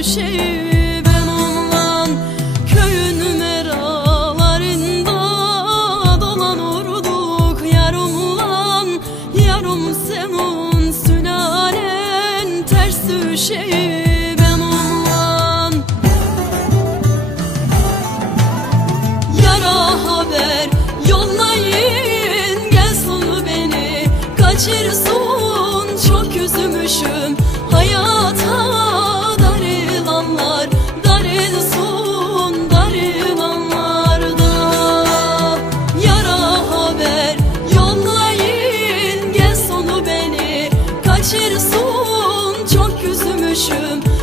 köşeyi Ben ondan köyünün eralarında dolanurduk Yarımlan yarım semun sülalen ters düşeyi Ben ondan yara haber yollayın Gelsin beni. Kaçırsın çok üzümüşüm üzümüşüm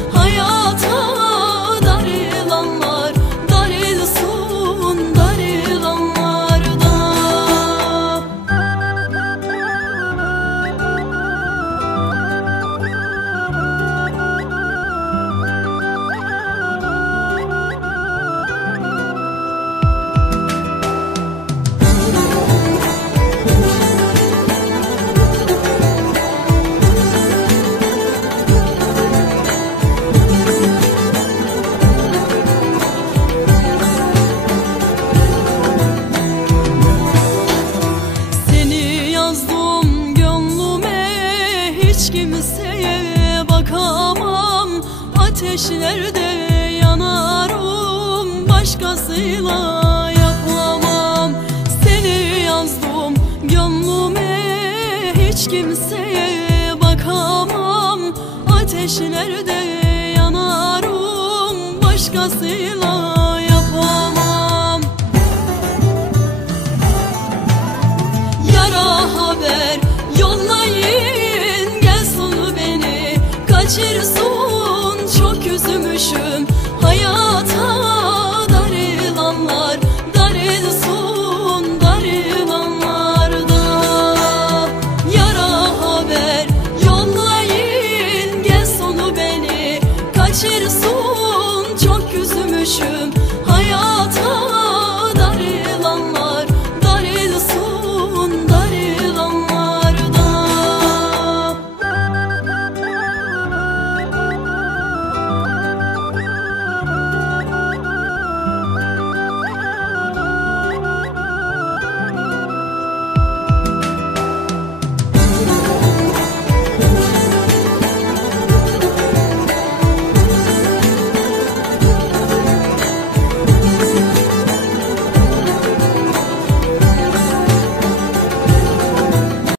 kimseye bakamam. Ateşlerde yanarım başkasıyla yapamam. Seni yazdım gönlüme hiç kimseye bakamam. Ateşlerde yanarım başkasıyla düşmüşüm hayata Darılanlar darılsın darılanlarda Yara haber yollayın gel sonu beni. Kaçırsın çok üzümüşüm